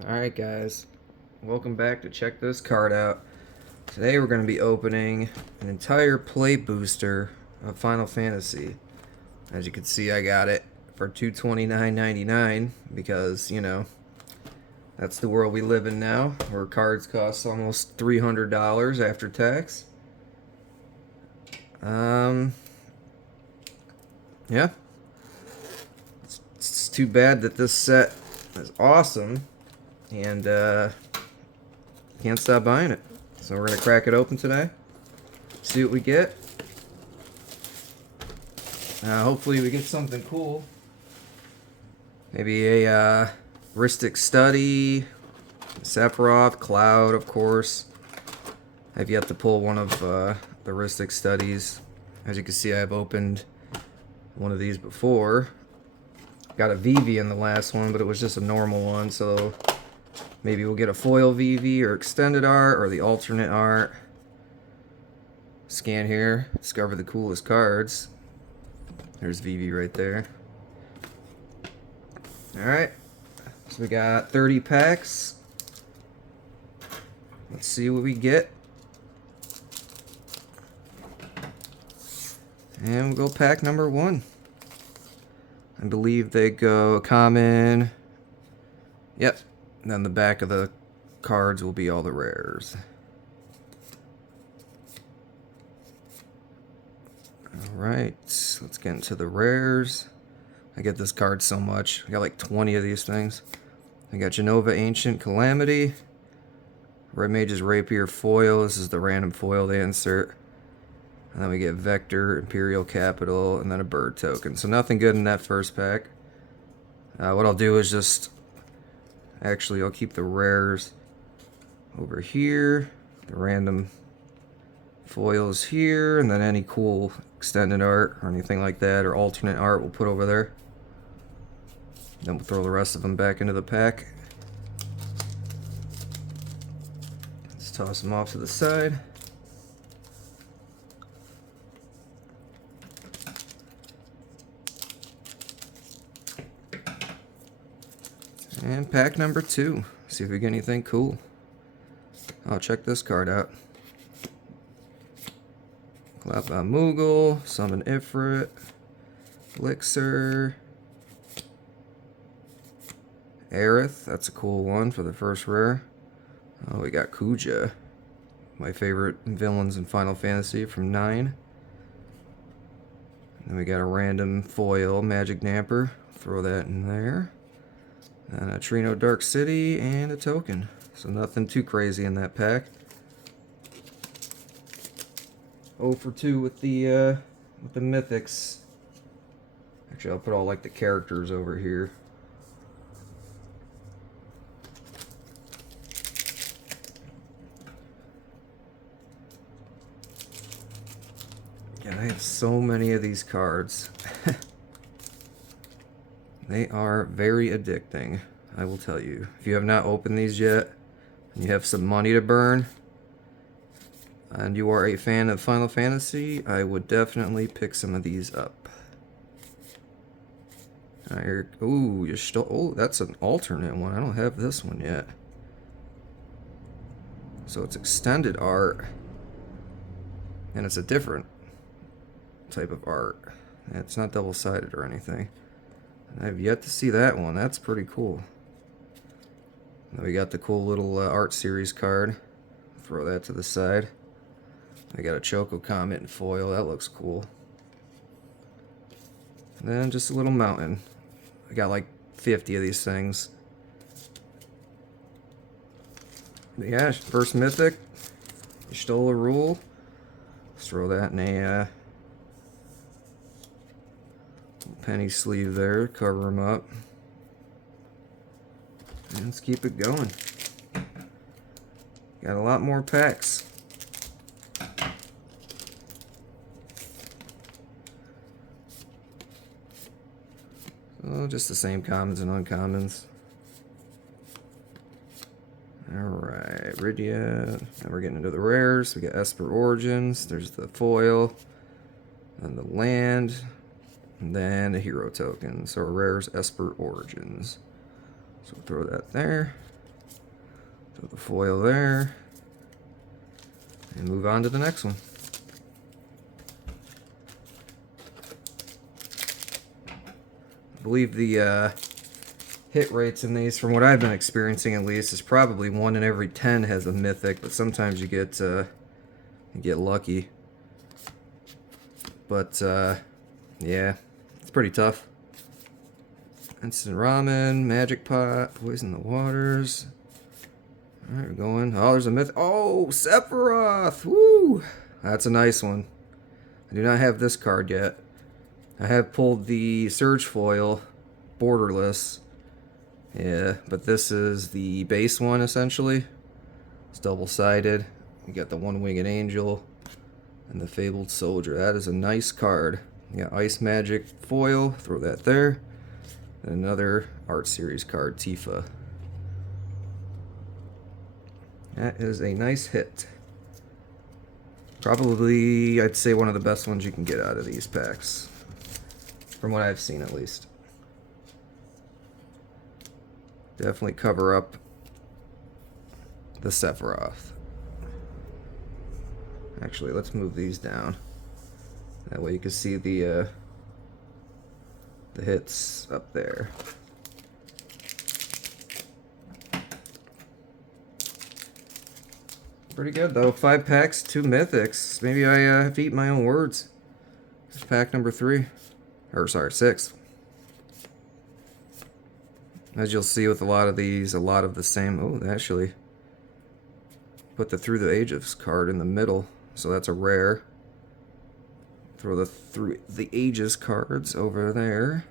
Alright guys, welcome back to check this card out. Today we're going to be opening an entire play booster of Final Fantasy. As you can see, I got it for $229.99 because, you know, that's the world we live in now, where cards cost almost $300 after tax. Yeah. It's too bad that this set is awesome and can't stop buying it. So we're gonna crack it open today, see what we get. Hopefully we get something cool. Maybe a Ristic Study, Sephiroth, Cloud, of course. I've yet to pull one of the Ristic Studies. As you can see, I've opened one of these before. Got a VV in the last one, but it was just a normal one, so maybe we'll get a foil VV or extended art or the alternate art. Scan here, discover the coolest cards. There's VV right there. Alright, so we got 30 packs. Let's see what we get. And we'll go pack number 1. I believe they go common. Yep. And then the back of the cards will be all the rares. Alright, let's get into the rares. I get this card so much. I got like 20 of these things. I got Genova Ancient Calamity. Red Mage's Rapier foil. This is the random foil they insert. And then we get Vector, Imperial Capital, and then a bird token. So nothing good in that first pack. What I'll do is just... Actually, I'll keep the rares over here. The random foils here. And then any cool extended art or anything like that, or alternate art, we'll put over there. Then we'll throw the rest of them back into the pack. Let's toss them off to the side. And pack number 2. See if we get anything cool. Oh, check this card out. Klapa Moogle, Summon Ifrit, Elixir, Aerith, that's a cool one for the first rare. Oh, we got Kuja, my favorite villains in Final Fantasy from 9. And then we got a random foil Magic Damper, throw that in there. And a Trino Dark City and a token. So nothing too crazy in that pack. 0 for 2 with the mythics. Actually, I'll put all like the characters over here. Yeah, I have so many of these cards. They are very addicting, I will tell you. If you have not opened these yet, and you have some money to burn, and you are a fan of Final Fantasy, I would definitely pick some of these up. Right, ooh, you still. Oh, that's an alternate one. I don't have this one yet. So it's extended art, and it's a different type of art. It's not double-sided or anything. I've yet to see that one. That's pretty cool. Then we got the cool little art series card. Throw that to the side. I got a Choco Comet in foil. That looks cool. And then just a little mountain. I got like 50 of these things. But yeah, first mythic. You stole a rule. Let's throw that in a penny sleeve there, cover them up. And let's keep it going. Got a lot more packs. So just the same commons and uncommons. Alright, Rydia. Now we're getting into the rares. We got Esper Origins. There's the foil. And the land. And then the hero token. So rares Esper Origins. So throw that there. Throw the foil there. And move on to the next one. I believe the hit rates in these, from what I've been experiencing at least, is probably 1 in every 10 has a mythic, but sometimes you get lucky. But yeah, it's pretty tough. Instant ramen, magic pot, poison the waters. Alright, we're going. Oh, there's a myth. Oh, Sephiroth! Woo! That's a nice one. I do not have this card yet. I have pulled the Surge Foil, borderless. Yeah, but this is the base one, essentially. It's double-sided. We got the One-Winged Angel and the Fabled Soldier. That is a nice card. You got Ice Magic Foil. Throw that there. And another Art Series card, Tifa. That is a nice hit. Probably, I'd say, one of the best ones you can get out of these packs. From what I've seen, at least. Definitely cover up the Sephiroth. Actually, let's move these down. That way you can see the hits up there. Pretty good though. 5 packs, 2 mythics. Maybe I have to eat my own words. This is pack number 3. Or sorry, 6. As you'll see with a lot of these, a lot of the same. Oh, they actually put the Through the Ages card in the middle. So that's a rare. Throw the Through the Ages cards over there.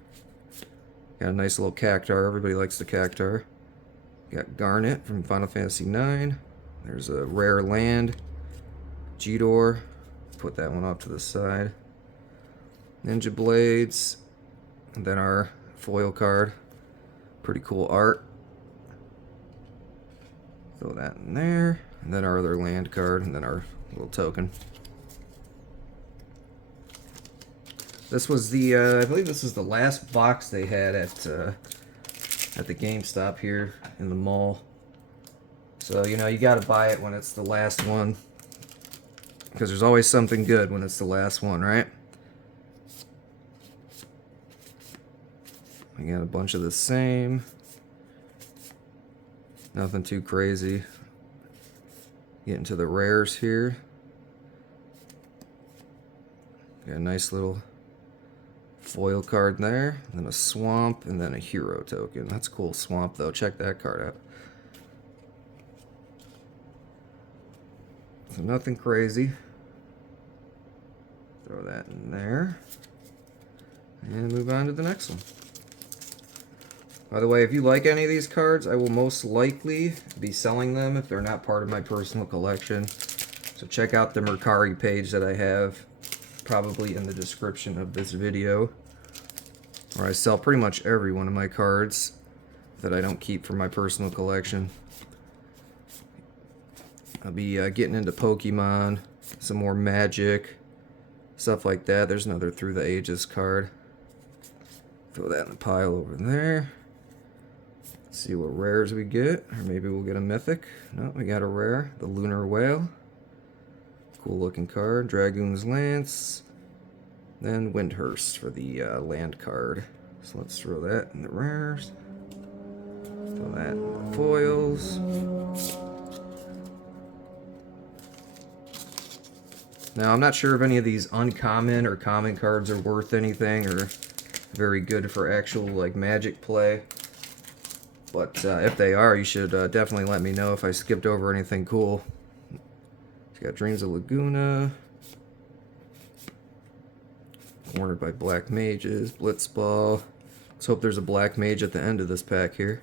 Got a nice little Cactar. Everybody likes the Cactar. Got Garnet from Final Fantasy IX. There's a rare land. G-Door. Put that one off to the side. Ninja Blades. And then our foil card. Pretty cool art. Throw that in there. And then our other land card. And then our little token. This was the, I believe this is the last box they had at the GameStop here in the mall. So, you know, you gotta buy it when it's the last one. Because there's always something good when it's the last one, right? We got a bunch of the same. Nothing too crazy. Get into the rares here. Got a nice little foil card there. Then a swamp and then a hero token. That's a cool swamp though. Check that card out. So nothing crazy. Throw that in there. And move on to the next one. By the way, if you like any of these cards, I will most likely be selling them if they're not part of my personal collection. So check out the Mercari page that I have, probably in the description of this video, where I sell pretty much every one of my cards that I don't keep for my personal collection. I'll be getting into Pokemon, some more Magic, stuff like that. There's another Through the Ages card. Throw that in the pile over there. See what rares we get, or maybe we'll get a mythic. No, we got a rare, the Lunar Whale. Cool looking card. Dragoon's Lance. Then Windhurst for the land card. So let's throw that in the rares. Throw that in the foils. Now, I'm not sure if any of these uncommon or common cards are worth anything or very good for actual like Magic play. But if they are, you should definitely let me know if I skipped over anything cool. Got Dreams of Laguna. Cornered by Black Mages. Blitzball. Let's hope there's a Black Mage at the end of this pack here.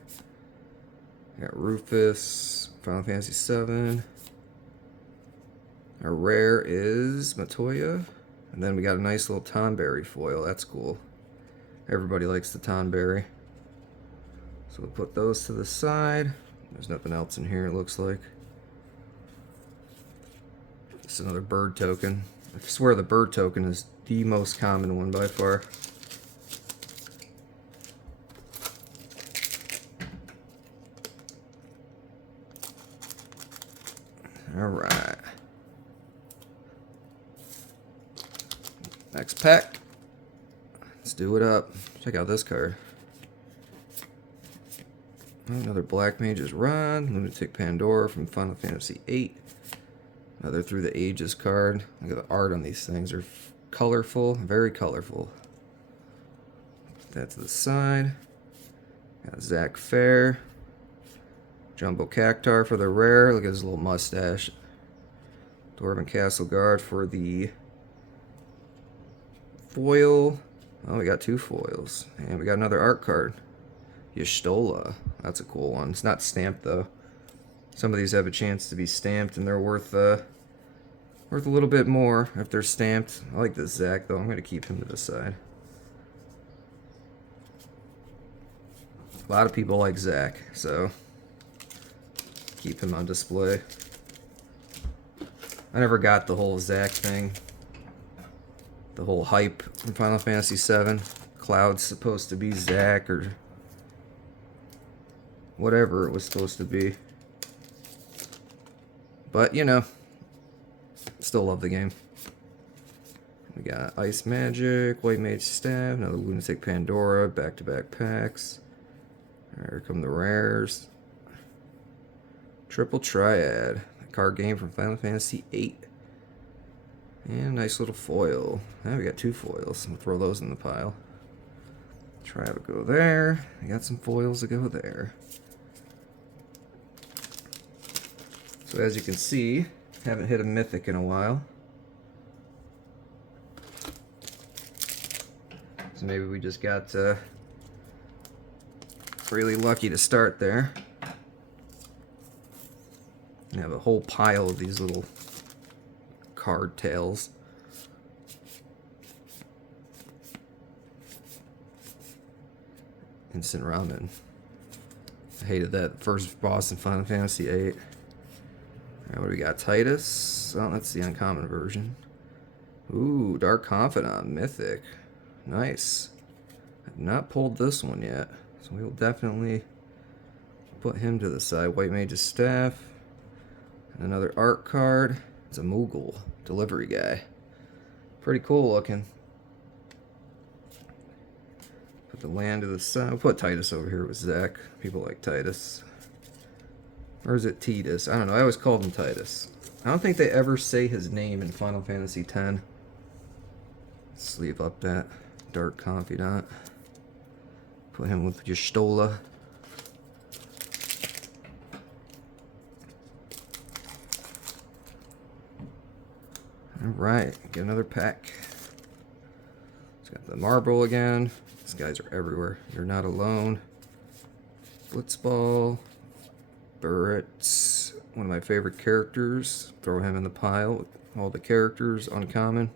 Got Rufus. Final Fantasy VII. Our rare is Matoya. And then we got a nice little Tonberry foil. That's cool. Everybody likes the Tonberry. So we'll put those to the side. There's nothing else in here, it looks like. It's another bird token. I swear the bird token is the most common one by far. Alright. Next pack. Let's do it up. Check out this card. Another Black Mage's Rod. Lunatic Pandora from Final Fantasy VIII. Another Through the Ages card. Look at the art on these things. They're colorful. Very colorful. Put that to the side. Got Zach Fair. Jumbo Cactar for the rare. Look at his little mustache. Dwarven Castle Guard for the foil. Oh, we got 2 foils. And we got another art card. Y'shtola. That's a cool one. It's not stamped though. Some of these have a chance to be stamped and they're worth a little bit more if they're stamped. I like this Zach though. I'm going to keep him to the side. A lot of people like Zach, so keep him on display. I never got the whole Zach thing. The whole hype from Final Fantasy VII. Cloud's supposed to be Zach or whatever it was supposed to be. But, you know, still love the game. We got Ice Magic, White Mage Staff, another Lunatic Pandora, back-to-back packs. Alright, here come the rares. Triple Triad, a card game from Final Fantasy VIII. And nice little foil. Now we got 2 foils. We'll throw those in the pile. Triad will go there. We got some foils to go there. So as you can see, haven't hit a mythic in a while. So maybe we just got really lucky to start there. And have a whole pile of these little card tails. Instant ramen. I hated that first boss in Final Fantasy VIII. Alright, what do we got? Titus. Oh, that's the uncommon version. Ooh, Dark Confidant, Mythic. Nice. I've not pulled this one yet, so we will definitely put him to the side. White Mage's Staff. And another art card. It's a Moogle delivery guy. Pretty cool looking. Put the land to the side. We'll put Titus over here with Zach. People like Titus. Or is it Titus? I don't know. I always called him Titus. I don't think they ever say his name in Final Fantasy X. Sleeve up that Dark Confidant. Put him with Y'shtola. Alright, get another pack. It's got the marble again. These guys are everywhere. You're not alone. Blitzball. Burrett. One of my favorite characters. Throw him in the pile with all the characters. Uncommon.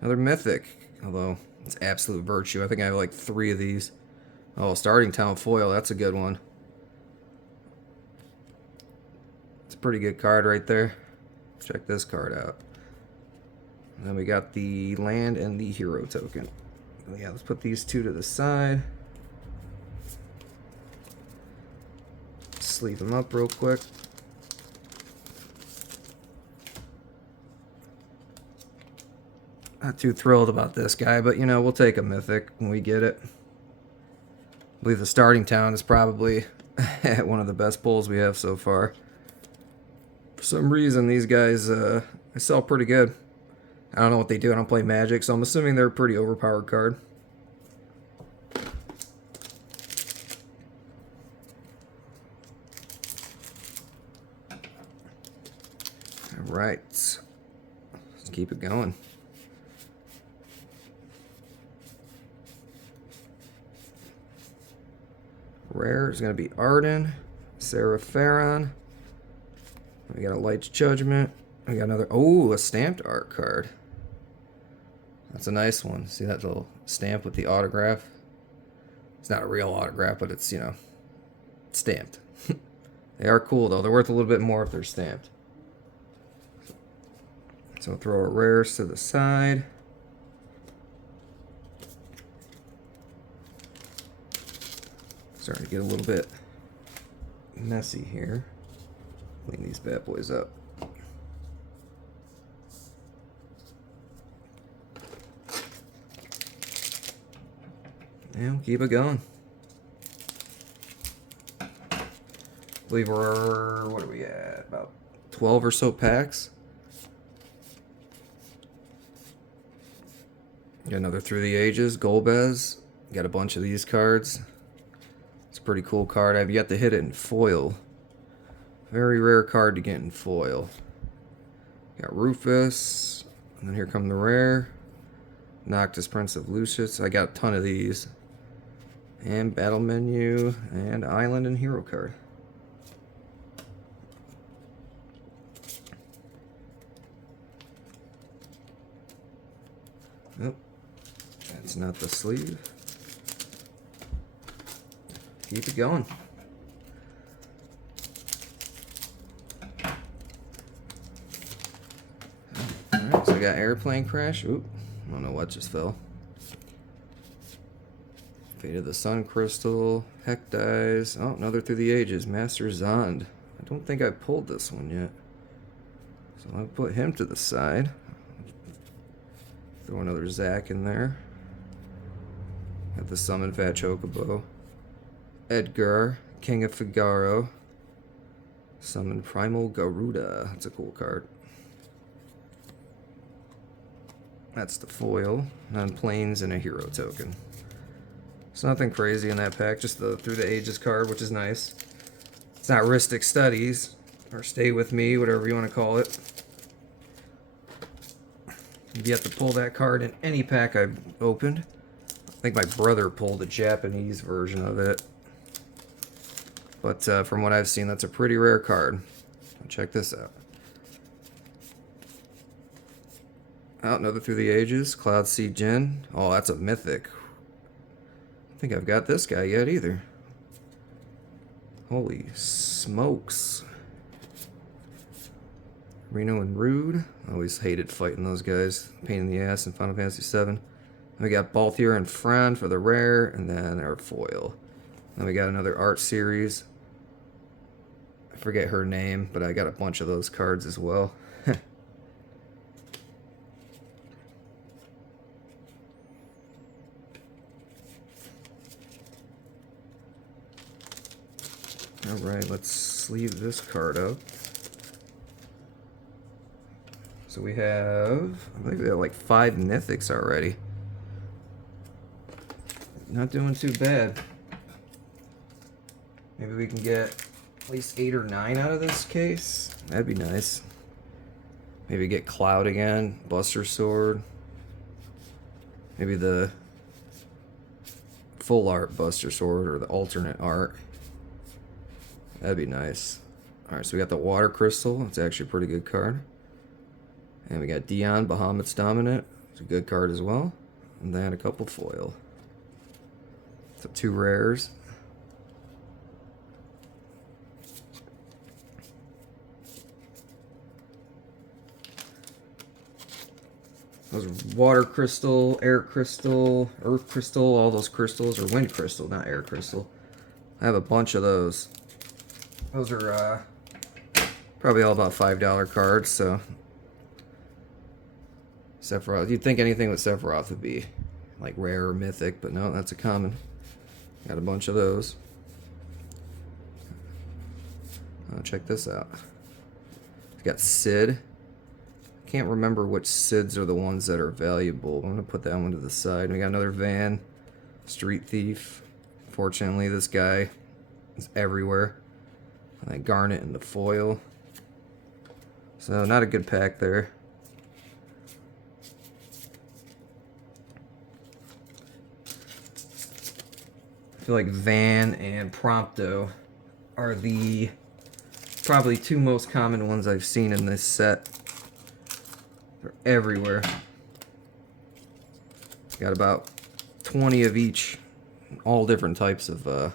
Another mythic. Although, it's Absolute Virtue. I think I have like 3 of these. Oh, Starting Town Foil. That's a good one. It's a pretty good card right there. Check this card out. And then we got the land and the hero token. Yeah, let's put these 2 to the side. Sleeve them up real quick. Not too thrilled about this guy, but you know, we'll take a mythic when we get it. I believe the Starting Town is probably one of the best pulls we have so far. For some reason, these guys they sell pretty good. I don't know what they do. I don't play Magic, so I'm assuming they're a pretty overpowered card. Alright. Let's keep it going. Rare is going to be Arden, Sarah Farron. We got a Light's Judgment. We got another, oh, a stamped art card. That's a nice one. See that little stamp with the autograph? It's not a real autograph, but it's, you know, stamped. They are cool, though. They're worth a little bit more if they're stamped. So we'll throw our rares to the side. Starting to get a little bit messy here. Clean these bad boys up. And keep it going. I believe we're, what are we at? About 12 or so packs. Got another Through the Ages, Golbez. Got a bunch of these cards. It's a pretty cool card. I've yet to hit it in foil. Very rare card to get in foil. Got Rufus. And then here come the rare. Noctis, Prince of Lucius. I got a ton of these. And Battle Menu. And Island and Hero card. Nope. That's not the sleeve. Keep it going. Alright, so I got Airplane Crash. Oop. I don't know what just fell. Fate of the Sun Crystal. Heck Dies. Oh, another Through the Ages. Master Zond. I don't think I pulled this one yet. So I'll put him to the side. Throw another Zac in there. Got the Summon Fat Chocobo. Edgar, King of Figaro. Summon Primal Garuda. That's a cool card. That's the foil. Non-planes and a hero token. There's nothing crazy in that pack, just the Through the Ages card, which is nice. It's not Ristic Studies, or Stay With Me, whatever you want to call it. You've yet to pull that card in any pack I've opened. I think my brother pulled a Japanese version of it. But from what I've seen, that's a pretty rare card. Check this out. Oh, another Through the Ages. Cloud Sea Jin. Oh, that's a mythic. I don't think I've got this guy yet either. Holy smokes. Reno and Rude. I always hated fighting those guys. Pain in the ass in Final Fantasy VII. And we got Balthier and Fran for the rare, and then our foil. Then we got another art series. I forget her name, but I got a bunch of those cards as well. Alright, let's sleeve this card up. So we have, I think we have like 5 mythics already. Not doing too bad. Maybe we can get at least 8 or 9 out of this case. That'd be nice. Maybe get Cloud again, Buster Sword. Maybe the full art Buster Sword or the alternate art. That'd be nice. Alright, so we got the Water Crystal. It's actually a pretty good card. And we got Dion, Bahamut's Dominant. It's a good card as well. And then a couple foil. So 2 rares. Those Water Crystal, Air Crystal, Earth Crystal, all those crystals, or Wind Crystal, not Air Crystal. I have a bunch of those. Those are probably all about $5 cards, so Sephiroth. You'd think anything with Sephiroth would be like rare or mythic, but no, that's a common. Got a bunch of those. Check this out. We got Sid. Can't remember which Sids are the ones that are valuable. I'm gonna put that one to the side. We got another Van, Street Thief. Fortunately, this guy is everywhere. And I Garnet in the foil. So not a good pack there. I feel like Van and Prompto are the probably 2 most common ones I've seen in this set. They're everywhere. Got about 20 of each, all different types of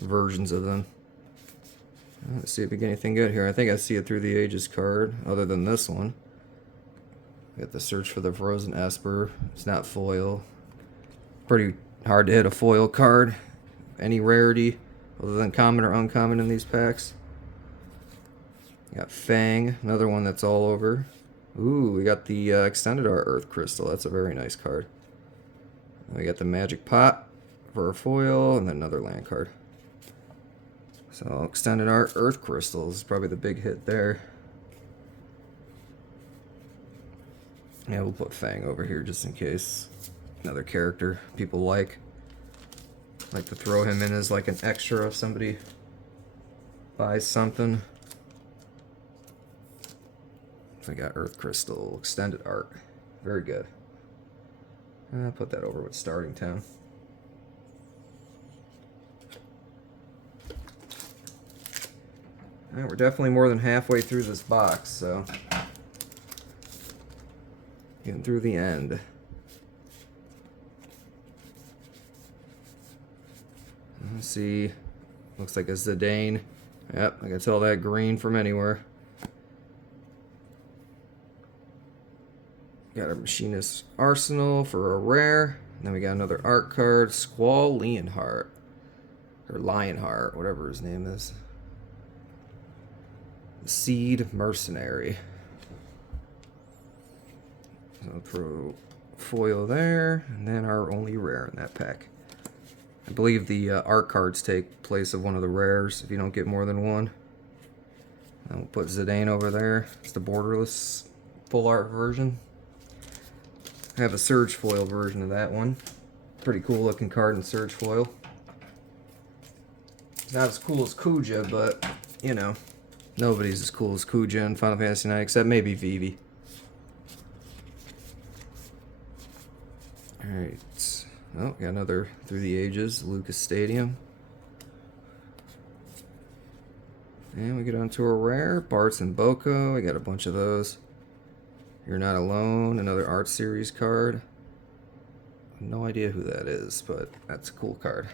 versions of them. Let's see if we get anything good here. I think I see a Through the Ages card, other than this one. Got the Search for the Frozen Esper. It's not foil. Pretty hard to hit a foil card. Any rarity, other than common or uncommon in these packs. Got Fang, another one that's all over. Ooh, we got the Extended Art Earth Crystal. That's a very nice card. We got the Magic Pot for a foil, and then another land card. So Extended Art Earth Crystal is probably the big hit there. Yeah, we'll put Fang over here just in case. Another character people like. Like to throw him in as like an extra if somebody buys something. So we got Earth Crystal, Extended Art. Very good. I'll put that over with Starting Town. Alright, we're definitely more than halfway through this box, so getting through the end. Let's see. Looks like a Zidane. Yep, I can tell that green from anywhere. Got our Machinist Arsenal for a rare. And then we got another art card, Squall Leonhart. Or Lionheart, whatever his name is. The Seed Mercenary. So throw foil there, and then our only rare in that pack. I believe the art cards take place of one of the rares if you don't get more than one. And we'll put Zidane over there. It's the borderless full art version. I have a Surge foil version of that one. Pretty cool looking card in Surge foil. It's not as cool as Kuja, but you know, nobody's as cool as Kuja in Final Fantasy IX except maybe Vivi. Alright. Oh, got another Through the Ages, Lucas Stadium. And we get onto a rare, Bartz and Boko. I got a bunch of those. You're Not Alone, another Art Series card. No idea who that is, but that's a cool card.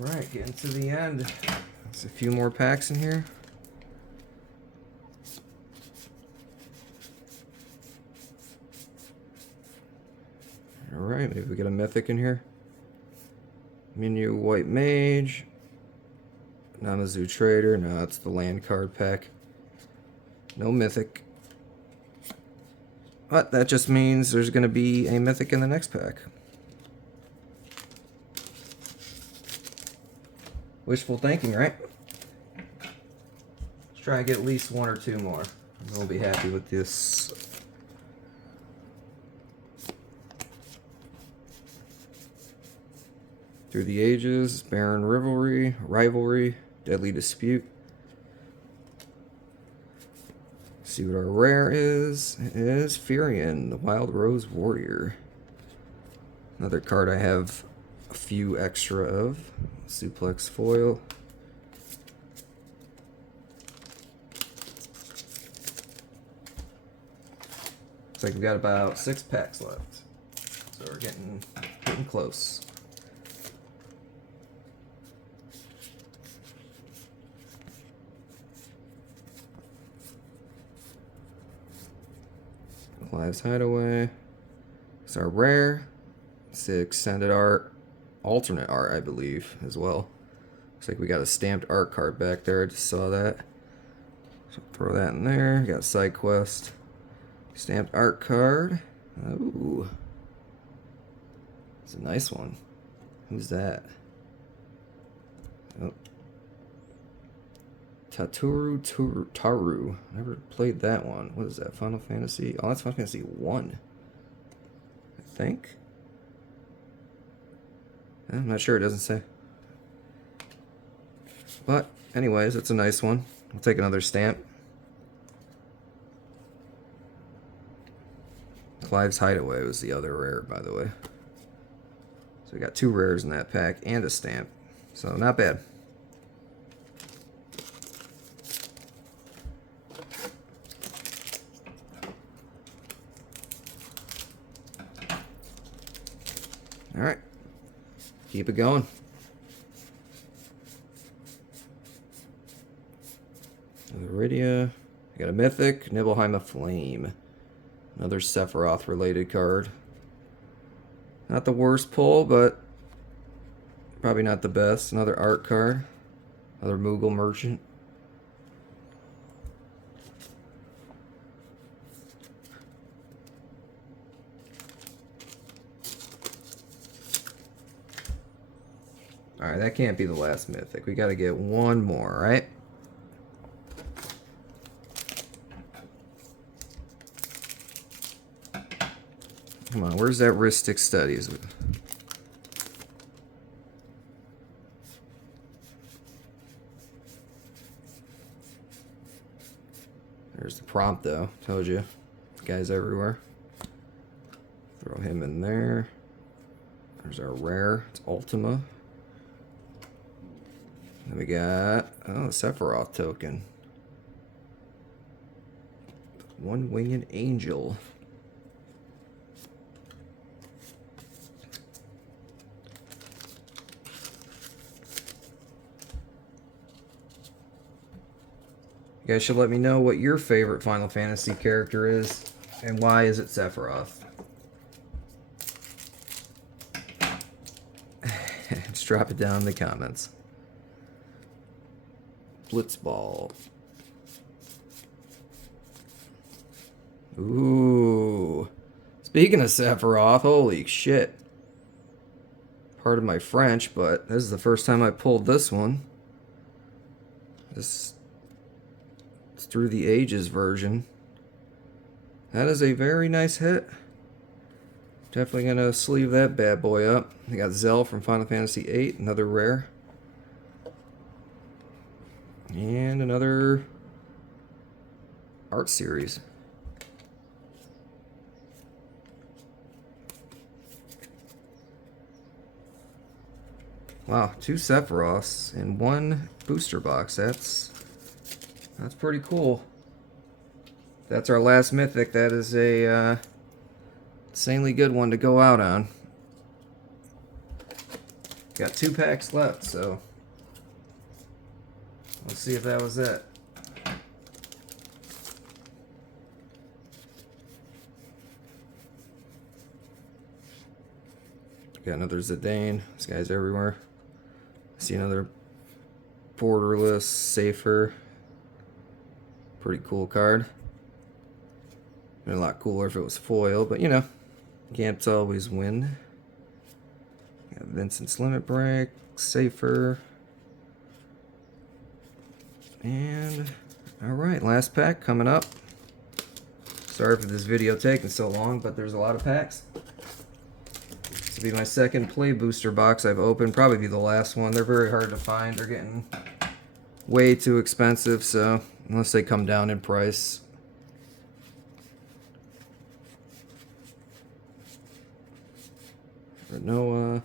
Alright, getting to the end. There's a few more packs in here. Alright, maybe we get a mythic in here. Minu White Mage. Namazu Trader. No, it's the land card pack. No mythic. But that just means there's going to be a mythic in the next pack. Wishful thinking, right? Let's try and get at least one or two more. And we'll be happy with this. Through the Ages, Barren Rivalry, Deadly Dispute. See what our rare is. It is Furion, the Wild Rose Warrior. Another card I have a few extra of. Suplex foil. Looks like we've got about 6 packs left. So we're getting close. Clive's Hideaway. It's our rare. It's the Extended Art. Alternate art, I believe, as well. Looks like we got a stamped art card back there. I just saw that. So throw that in there. Got side quest. Stamped art card. Ooh. It's a nice one. Who's that? Oh. Taru. Never played that one. What is that? Final Fantasy? Oh, that's Final Fantasy 1. I think. I'm not sure, it doesn't say. But, anyways, it's a nice one. We'll take another stamp. Clive's Hideaway was the other rare, by the way. So we got 2 rares in that pack and a stamp. So, not bad. Alright. Keep it going. Iridia. I got a mythic, Nibelheim Flame. Another Sephiroth related card. Not the worst pull, but probably not the best. Another art card. Another Moogle Merchant. Alright, that can't be the last mythic. We gotta get one more, right? Come on, where's that Ristic Studies? There's the prompt, though. Told you. Guys everywhere. Throw him in there. There's our rare. It's Ultima. Then we got, oh, the Sephiroth token. One-winged angel. You guys should let me know what your favorite Final Fantasy character is, and why is it Sephiroth? Just drop it down in the comments. Blitzball. Ooh. Speaking of Sephiroth, holy shit. Pardon my French, but this is the first time I pulled this one. This it's Through the Ages version. That is a very nice hit. Definitely gonna sleeve that bad boy up. I got Zell from Final Fantasy VIII, another rare. And another art series. Wow, 2 Sephiroths in 1 booster box. That's pretty cool. That's our last mythic. That is a insanely good one to go out on. Got 2 packs left, so let's see if that was it. Got another Zidane. This guy's everywhere. I see another borderless Safer. Pretty cool card. Been a lot cooler if it was foil, but you know, can't always win. Got Vincent's Limit Break, Safer. And alright, last pack coming up. Sorry for this video taking so long, but there's a lot of packs. This will be my second play booster box I've opened. Probably be the last one. They're very hard to find. They're getting way too expensive, so unless they come down in price. Renoa,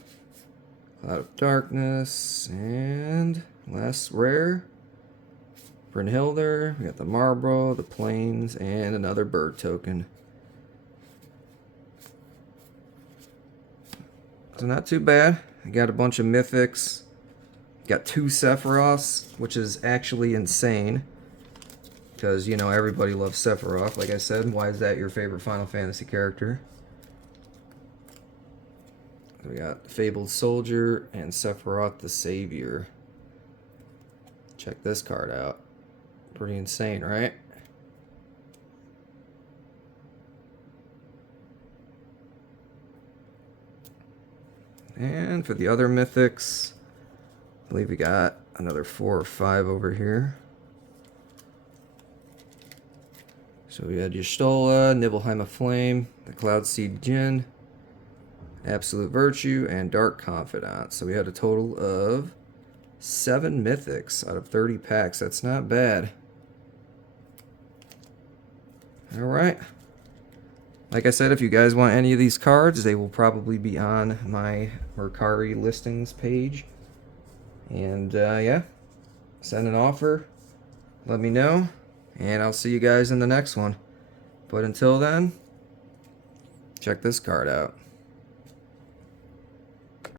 Cloud of Darkness, and last rare. Brynhildr, we got the Marlborough, the Plains, and another bird token. So not too bad. I got a bunch of mythics. Got 2 Sephiroths, which is actually insane. Because, you know, everybody loves Sephiroth. Like I said, why is that your favorite Final Fantasy character? We got Fabled Soldier and Sephiroth the Savior. Check this card out. Pretty insane, right? And for the other mythics, I believe we got another 4 or 5 over here. So we had Y'shtola, Nibelheim Flame, the Cloudseed Djinn, Absolute Virtue, and Dark Confidant. So we had a total of 7 mythics out of 30 packs. That's not bad. Alright. Like I said, if you guys want any of these cards, they will probably be on my Mercari listings page. And yeah, send an offer. Let me know. And I'll see you guys in the next one. But until then, check this card out.